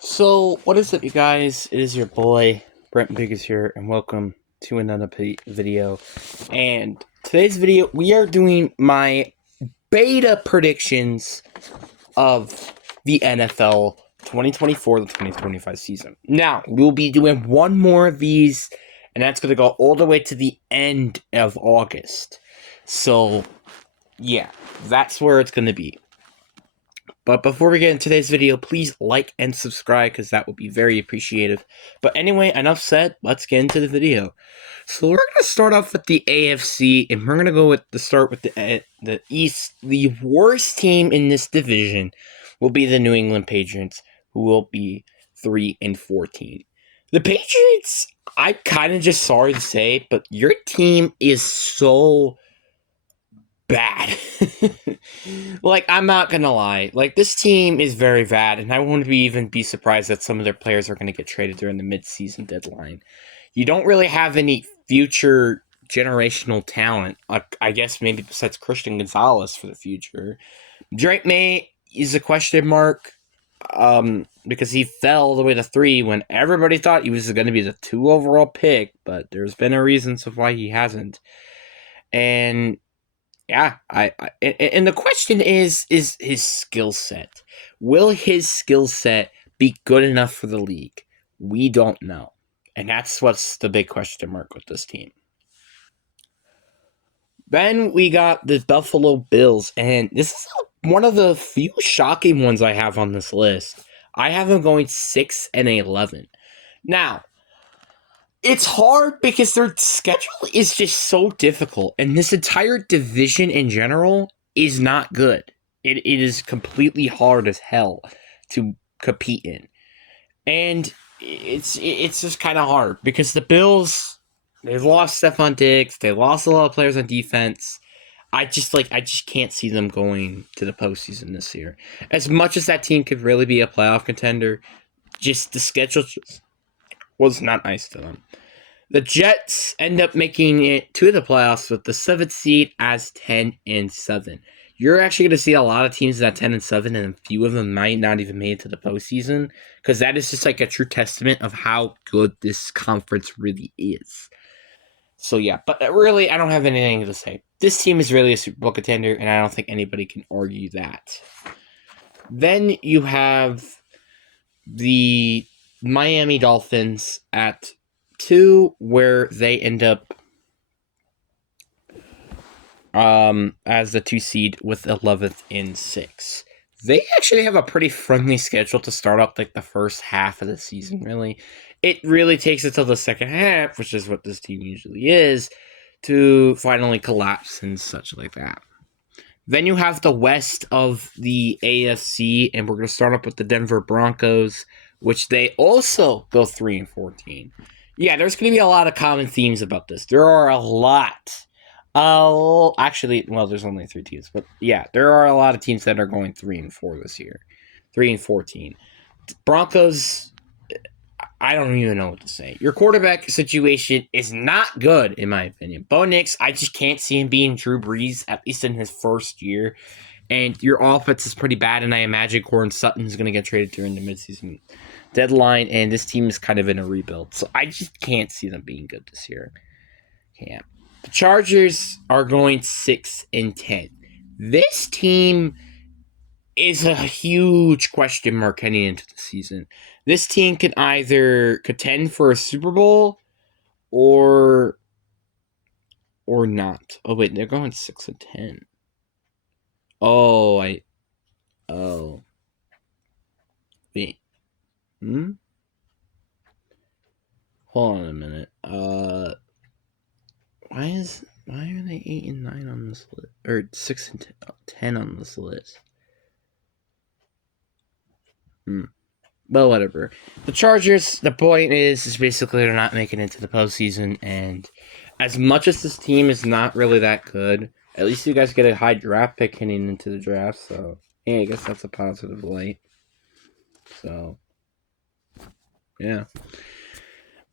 So, what is up, you guys? It is your boy, Brent Biggers here, and welcome to another video. And today's video, we are doing my beta predictions of the NFL 2024 to 2025 season. Now, we'll be doing one more of these, and that's going to go all the way to the end of August. So, yeah, that's where it's going to be. But before we get into today's video, please like and subscribe because that would be very appreciative. But anyway, enough said, let's get into the video. So we're going to start off with the AFC, and we're going to go with the East. The worst team in this division will be the New England Patriots, who will be 3-14. The Patriots, I'm kind of just sorry to say, but your team is so bad. Like, I'm not gonna lie. Like, this team is very bad, and I wouldn't even be surprised that some of their players are gonna get traded during the mid-season deadline. You don't really have any future generational talent. I guess maybe besides Christian Gonzalez for the future. Drake May is a question mark. Because he fell all the way to 3 when everybody thought he was going to be the 2 overall pick, but there's been a reason of why he hasn't. And yeah, and the question is his skill set. Will his skill set be good enough for the league? We don't know. And that's what's the big question mark with this team. Then we got the Buffalo Bills, and this is one of the few shocking ones I have on this list. I have them going 6-11. Now, it's hard because their schedule is just so difficult, and this entire division in general is not good. It is completely hard as hell to compete in, and it's just kind of hard because the Bills, they've lost Stephon Diggs, they lost a lot of players on defense. I just can't see them going to the postseason this year. As much as that team could really be a playoff contender, just the schedule was not nice to them. The Jets end up making it to the playoffs with the 7th seed as 10-7. You're actually going to see a lot of teams at 10-7, and a few of them might not even make it to the postseason, because that is just like a true testament of how good this conference really is. So yeah, but really, I don't have anything to say. This team is really a Super Bowl contender, and I don't think anybody can argue that. Then you have the Miami Dolphins at 2, where they end up as the 2 seed with 11th and 6. They actually have a pretty friendly schedule to start up like the first half of the season, really. It really takes until the second half, which is what this team usually is, to finally collapse and such like that. Then you have the west of the AFC, and we're going to start up with the Denver Broncos, which they also go 3-14. Yeah, there's going to be a lot of common themes about this. There are a lot. Actually, well, there's only 3 teams, but yeah, there are a lot of teams that are going 3-4 this year. 3-14. Broncos, I don't even know what to say. Your quarterback situation is not good, in my opinion. Bo Nix, I just can't see him being Drew Brees, at least in his first year. And your offense is pretty bad, and I imagine Courtland Sutton is going to get traded during the midseason deadline, and this team is kind of in a rebuild. So I just can't see them being good this year. Can't. The Chargers are going 6-10. This team is a huge question mark heading into the season. This team can either contend for a Super Bowl or not. Oh wait, they're going 6-10. Oh, wait. Hold on a minute. Why are they 8-9 on this list, or 6-10 on this list? But whatever. The Chargers, the point is basically they're not making it to the postseason, and as much as this team is not really that good, at least you guys get a high draft pick heading into the draft, so yeah, I guess that's a positive light. So, yeah.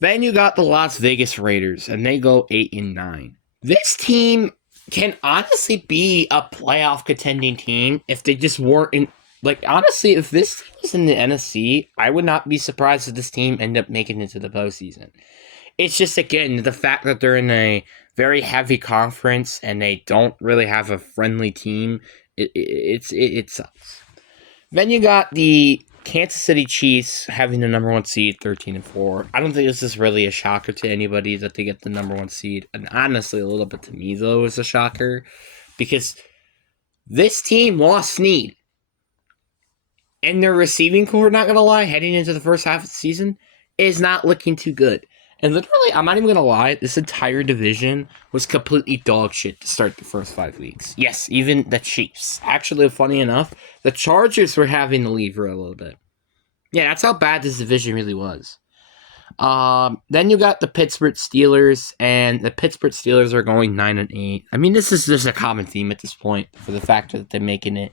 Then you got the Las Vegas Raiders, and they go 8-9. This team can honestly be a playoff contending team if they just weren't Like, honestly, if this team was in the NFC, I would not be surprised if this team ended up making it to the postseason. It's just, again, the fact that they're in a very heavy conference and they don't really have a friendly team, it sucks. Then you got the Kansas City Chiefs having the number 1 seed, 13-4. I don't think this is really a shocker to anybody that they get the number 1 seed. And honestly, a little bit to me, though, is a shocker. Because this team lost Snead. And their receiving core, not going to lie, heading into the first half of the season, is not looking too good. And literally, I'm not even going to lie, this entire division was completely dog shit to start the first 5 weeks. Yes, even the Chiefs. Actually, funny enough, the Chargers were having the lead for a little bit. Yeah, that's how bad this division really was. Then you got the Pittsburgh Steelers, and the Pittsburgh Steelers are going 9-8. I mean, this is just a common theme at this point for the fact that they're making it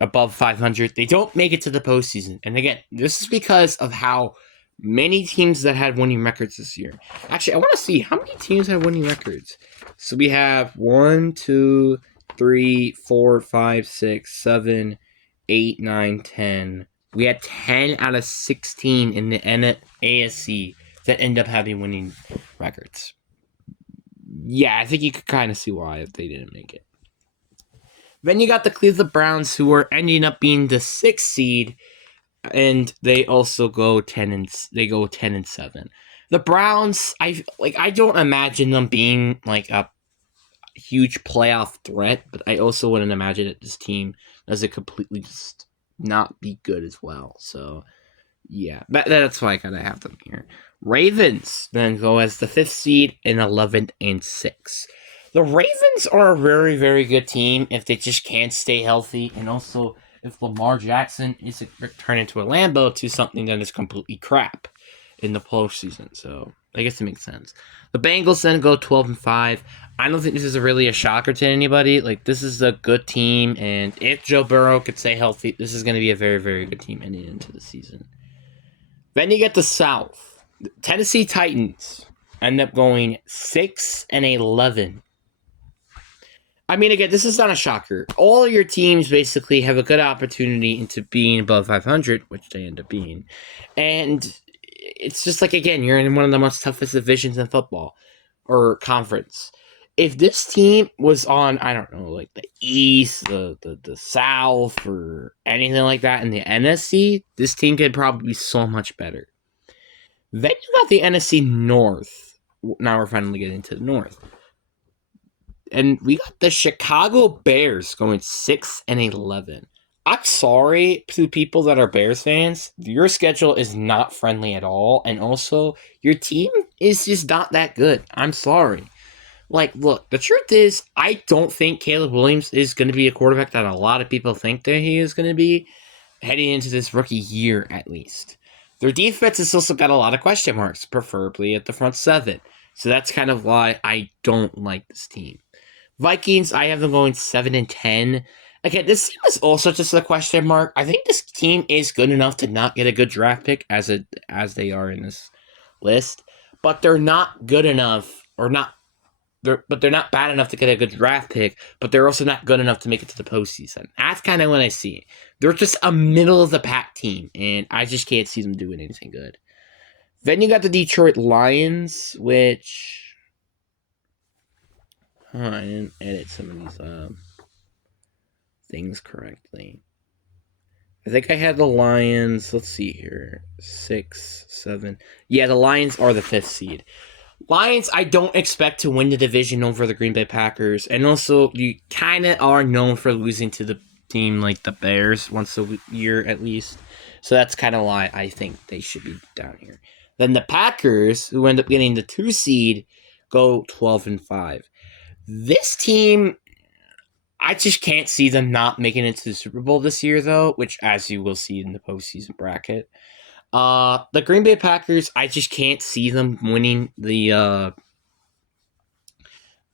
above 500. They don't make it to the postseason. And again, this is because of how many teams that had winning records this year. Actually, I want to see how many teams have winning records. So we have 1, 2, 3, 4, 5, 6, 7, 8, 9, 10. We had 10 out of 16 in the AFC that end up having winning records. Yeah, I think you could kind of see why they didn't make it. Then you got the Cleveland Browns, who are ending up being the 6th seed, and they also go 10-7. The Browns, I don't imagine them being like a huge playoff threat, but I also wouldn't imagine that this team doesn't completely just not be good as well. So yeah, that's why I kind of have them here. Ravens then go as the 5th seed in 11-6. The Ravens are a very, very good team if they just can't stay healthy, and also if Lamar Jackson isn't turned into a Lambo to something that is completely crap in the postseason. So I guess it makes sense. The Bengals then go 12-5. I don't think this is really a shocker to anybody. Like, this is a good team, and if Joe Burrow could stay healthy, this is going to be a very, very good team ending into the season. Then you get the South. The Tennessee Titans end up going 6-11. I mean, again, this is not a shocker. All your teams basically have a good opportunity into being above 500, which they end up being. And it's just like, again, you're in one of the most toughest divisions in football or conference. If this team was on, I don't know, like the East, the South, or anything like that in the NFC, this team could probably be so much better. Then you got the NFC North. Now we're finally getting to the North. And we got the Chicago Bears going 6-11. I'm sorry to people that are Bears fans. Your schedule is not friendly at all. And also, your team is just not that good. I'm sorry. Like, look, the truth is, I don't think Caleb Williams is going to be a quarterback that a lot of people think that he is going to be heading into this rookie year, at least. Their defense has also got a lot of question marks, preferably at the front 7. So that's kind of why I don't like this team. Vikings, I have them going 7-10. Again, this team is also just a question mark. I think this team is good enough to not get a good draft pick as they are in this list, but they're not good enough, but they're not bad enough to get a good draft pick, but they're also not good enough to make it to the postseason. That's kind of what I see. They're just a middle of the pack team, and I just can't see them doing anything good. Then you got the Detroit Lions, which I didn't edit some of these things correctly. I think I had the Lions, let's see here, 6, 7. Yeah, the Lions are the 5th seed. Lions, I don't expect to win the division over the Green Bay Packers. And also, you kind of are known for losing to the team like the Bears once a year at least. So that's kind of why I think they should be down here. Then the Packers, who end up getting the 2 seed, go 12-5. This team, I just can't see them not making it to the Super Bowl this year, though, which, as you will see in the postseason bracket. The Green Bay Packers, I just can't see them winning the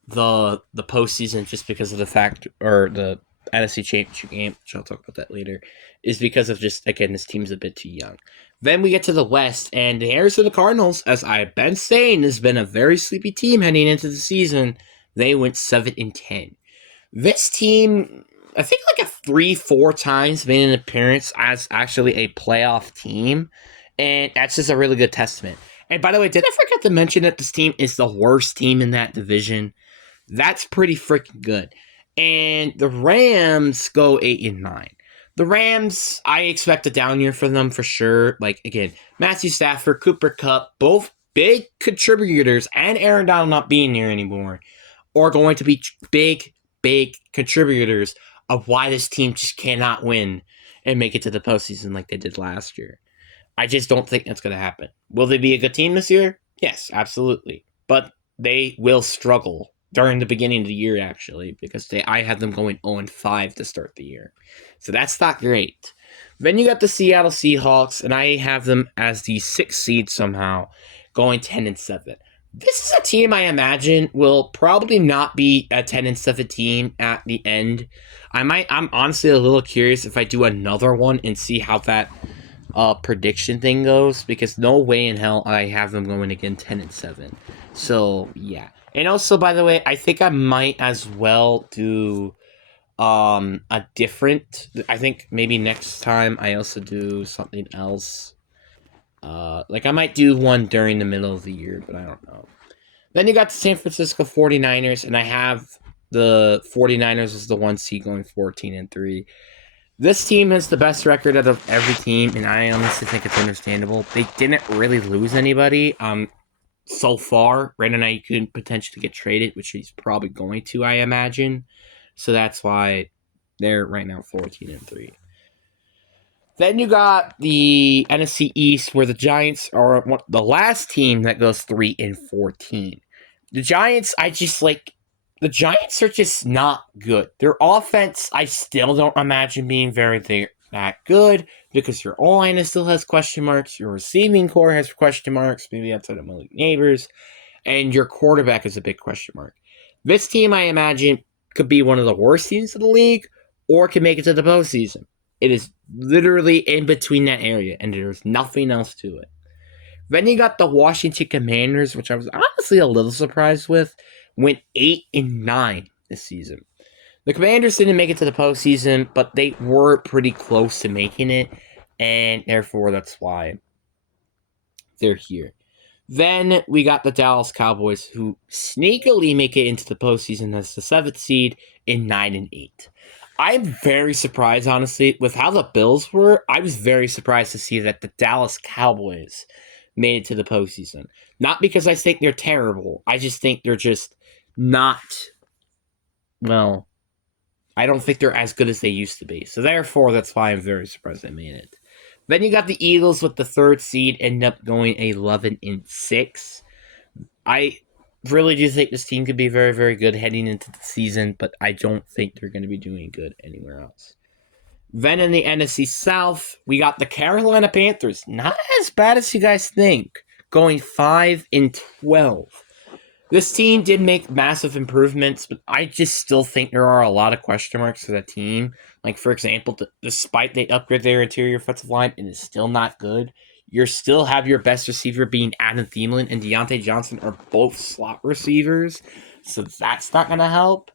postseason just because of the fact, or the NFC Championship game, which I'll talk about that later, is because of just, again, this team's a bit too young. Then we get to the West, and the Arizona Cardinals, as I've been saying, has been a very sleepy team heading into the season. They went 7-10. This team, I think like a 3-4 times made an appearance as actually a playoff team, and that's just a really good testament. And by the way, did I forget to mention that this team is the worst team in that division? That's pretty freaking good. And the Rams go 8-9. The Rams, I expect a down year for them for sure. Like again, Matthew Stafford, Cooper Kupp, both big contributors, and Aaron Donald not being here anymore, are going to be big contributors of why this team just cannot win and make it to the postseason like they did last year. I just don't think that's going to happen. Will they be a good team this year? Yes, absolutely. But they will struggle during the beginning of the year, actually, because I had them going 0-5 to start the year. So that's not great. Then you got the Seattle Seahawks, and I have them as the 6th seed somehow, going 10-7. This is a team I imagine will probably not be a 10-7 team at the end. I'm honestly a little curious if I do another one and see how that prediction thing goes, because no way in hell I have them going again 10-7. So yeah. And also, by the way, I think I might as well do a different, I think maybe next time I also do something else. Like I might do one during the middle of the year, but I don't know. Then you got the San Francisco 49ers, and I have the 49ers as the 1 seed going 14-3. This team has the best record out of every team, and I honestly think it's understandable. They didn't really lose anybody so far. Brandon Ayuk could potentially get traded, which he's probably going to, I imagine. So that's why they're right now 14-3. Then you got the NFC East, where the Giants are the last team that goes 3-14. The Giants, the Giants are just not good. Their offense, I still don't imagine being that good, because your O-line still has question marks, your receiving core has question marks, maybe outside of Malik Neighbors, and your quarterback is a big question mark. This team, I imagine, could be one of the worst teams in the league, or can make it to the postseason. It is literally in between that area, and there's nothing else to it. Then you got the Washington Commanders, which I was honestly a little surprised with, went 8-9 this season. The Commanders didn't make it to the postseason, but they were pretty close to making it, and therefore that's why they're here. Then we got the Dallas Cowboys, who sneakily make it into the postseason as the 7th seed in 9-8. I'm very surprised, honestly, with how the Bills were. I was very surprised to see that the Dallas Cowboys made it to the postseason. Not because I think they're terrible. I just think they're just not, well, I don't think they're as good as they used to be. So therefore, that's why I'm very surprised they made it. Then you got the Eagles with the 3rd seed, end up going 11-6. I really do think this team could be very, very good heading into the season, but I don't think they're going to be doing good anywhere else. Then in the NFC South, we got the Carolina Panthers. Not as bad as you guys think, going 5-12. This team did make massive improvements, but I just still think there are a lot of question marks for that team. Like, for example, despite they upgrade their interior offensive line, it is still not good. You still have your best receiver being Adam Thielen and Deontay Johnson are both slot receivers, so that's not going to help.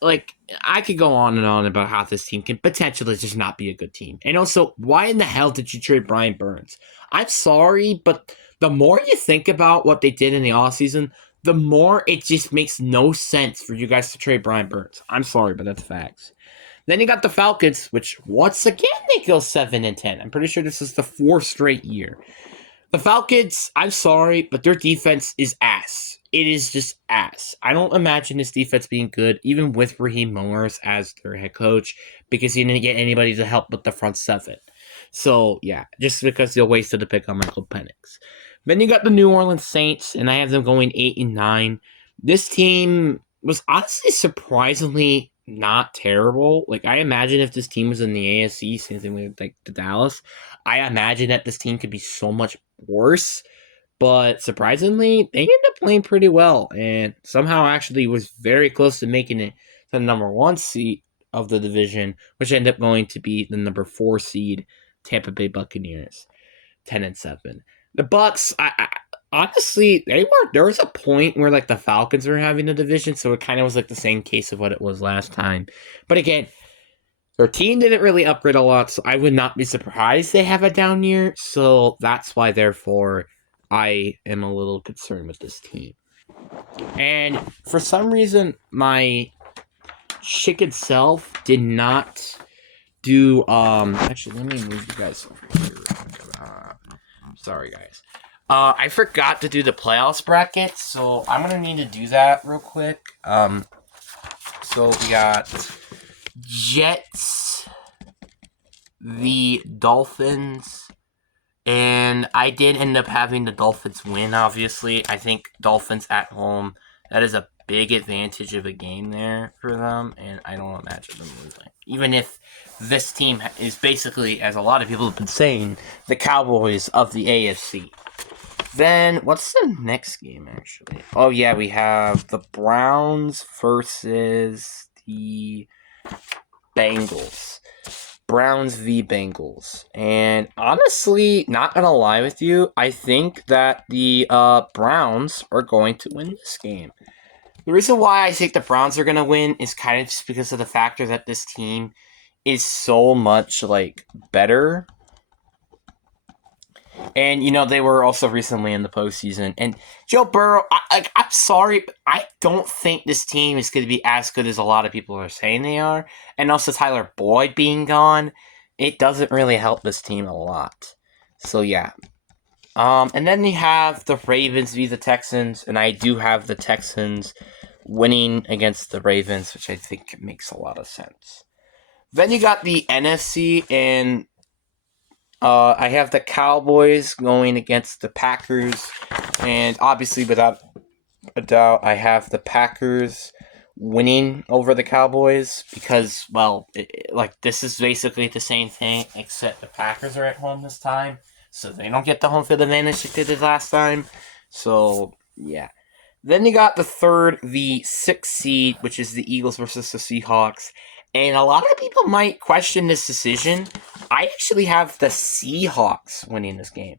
Like, I could go on and on about how this team can potentially just not be a good team. And also, why in the hell did you trade Brian Burns? I'm sorry, but the more you think about what they did in the offseason, the more it just makes no sense for you guys to trade Brian Burns. I'm sorry, but that's facts. Then you got the Falcons, which once again they go 7-10. I'm pretty sure this is the 4th straight year. The Falcons, I'm sorry, but their defense is ass. It is just ass. I don't imagine this defense being good, even with Raheem Morris as their head coach, because he didn't get anybody to help with the front 7. So, yeah, just because they wasted a pick on Michael Penix. Then you got the New Orleans Saints, and I have them going 8-9. This team was honestly surprisingly not terrible. Like, I imagine if this team was in the AFC, same thing with like the Dallas, I imagine that this team could be so much worse. But surprisingly, they ended up playing pretty well, and somehow actually was very close to making it to the number 1 seed of the division, which ended up going to be the number 4 seed, Tampa Bay Buccaneers, 10-7. The Bucs, honestly, there was a point where like the Falcons were having a division, so it kind of was like the same case of what it was last time. But again, Their team didn't really upgrade a lot, so I would not be surprised they have a down year. So that's why, therefore, I am a little concerned with this team. And for some reason, my chick itself did not do. Actually, let me move you guys over here. Sorry, guys. I forgot to do the playoffs bracket, so I'm gonna need to do that real quick. So we got Jets, the Dolphins, and I did end up having the Dolphins win, obviously. I think Dolphins at home, that is a big advantage of a game there for them, and I don't imagine them losing. Even if this team is basically, as a lot of people have been saying, the Cowboys of the AFC. Then, what's the next game, actually? Oh, yeah, we have the Browns versus the Bengals. Browns v. Bengals. And honestly, not gonna lie with you, I think that the Browns are going to win this game. The reason why I think the Browns are gonna win is kind of just because of the factor that this team is so much, like, better. And, you know, they were also recently in the postseason. And Joe Burrow, I'm sorry, but I don't think this team is going to be as good as a lot of people are saying they are. And also Tyler Boyd being gone, it doesn't really help this team a lot. So, yeah. And then you have the Ravens v. the Texans. And I do have the Texans winning against the Ravens, which I think makes a lot of sense. Then you got the NFC, and I have the Cowboys going against the Packers, and obviously, without a doubt, I have the Packers winning over the Cowboys because, well, this is basically the same thing, except the Packers are at home this time, so they don't get the home field advantage like they did last time. So, yeah. Then you got the 6th seed, which is the Eagles versus the Seahawks. And a lot of people might question this decision. I actually have the Seahawks winning this game.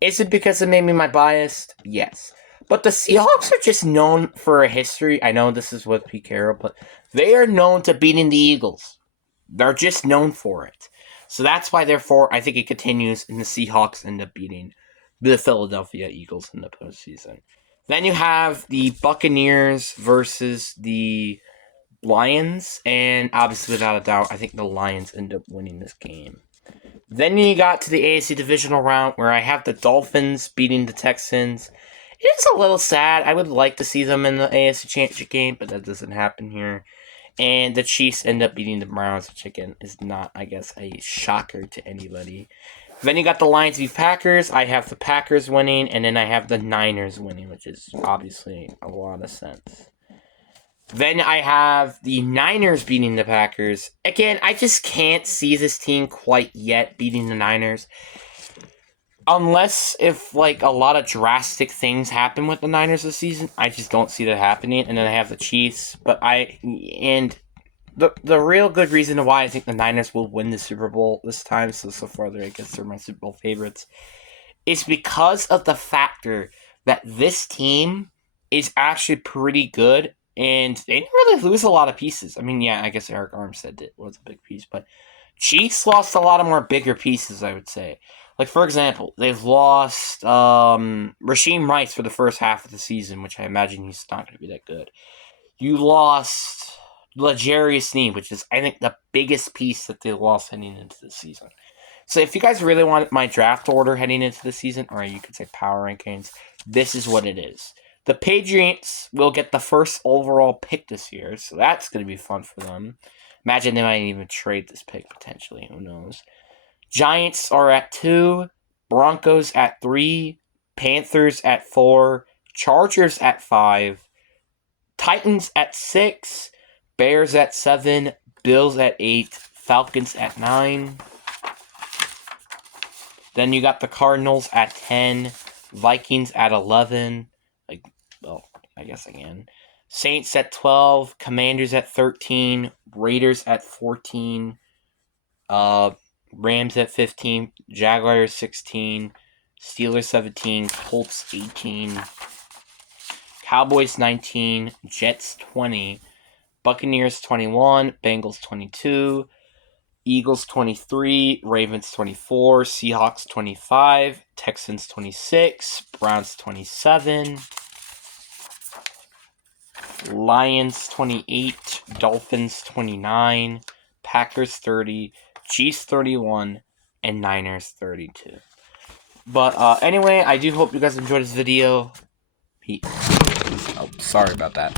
Is it because of maybe my bias? Yes. But the Seahawks are just known for a history. I know this is with Pete Carroll, but they are known to beating the Eagles. They're just known for it. So that's why, therefore, I think it continues and the Seahawks end up beating the Philadelphia Eagles in the postseason. Then you have the Buccaneers versus the Lions, and obviously, without a doubt, I think the Lions end up winning this game. Then you got to the AFC divisional round where I have the Dolphins beating the Texans. It is a little sad. I would like to see them in the AFC Championship game, but that doesn't happen here. And the Chiefs end up beating the Browns, which again is not, I guess, a shocker to anybody. Then you got the Lions v. Packers. I have the Packers winning, and then I have the Niners winning, which is obviously a lot of sense. Then I have the Niners beating the Packers. Again, I just can't see this team quite yet beating the Niners. Unless if, like, a lot of drastic things happen with the Niners this season. I just don't see that happening. And then I have the Chiefs. The real good reason why I think the Niners will win the Super Bowl this time, so far I guess they're my Super Bowl favorites, is because of the factor that this team is actually pretty good. And they didn't really lose a lot of pieces. I mean, yeah, I guess Eric Armstead was a big piece, but Chiefs lost a lot of more bigger pieces, I would say. Like, for example, they've lost Rasheem Rice for the first half of the season, which I imagine he's not going to be that good. You lost L'Jarius Sneed, which is, I think, the biggest piece that they lost heading into the season. So if you guys really want my draft order heading into the season, or you could say power rankings, this is what it is. The Patriots will get the first overall pick this year, so that's going to be fun for them. Imagine they might even trade this pick potentially. Who knows? Giants are at 2, Broncos at 3, Panthers at 4, Chargers at 5, Titans at 6, Bears at 7, Bills at 8, Falcons at 9. Then you got the Cardinals at 10, Vikings at 11. I guess again. Saints at 12, Commanders at 13, Raiders at 14, Rams at 15, Jaguars 16, Steelers 17, Colts 18, Cowboys 19, Jets 20, Buccaneers 21, Bengals 22, Eagles 23, Ravens 24, Seahawks 25, Texans 26, Browns 27, Lions 28, Dolphins 29, Packers 30, Chiefs 31, and Niners 32. But anyway, I do hope you guys enjoyed this video. Peace. Oh, sorry about that.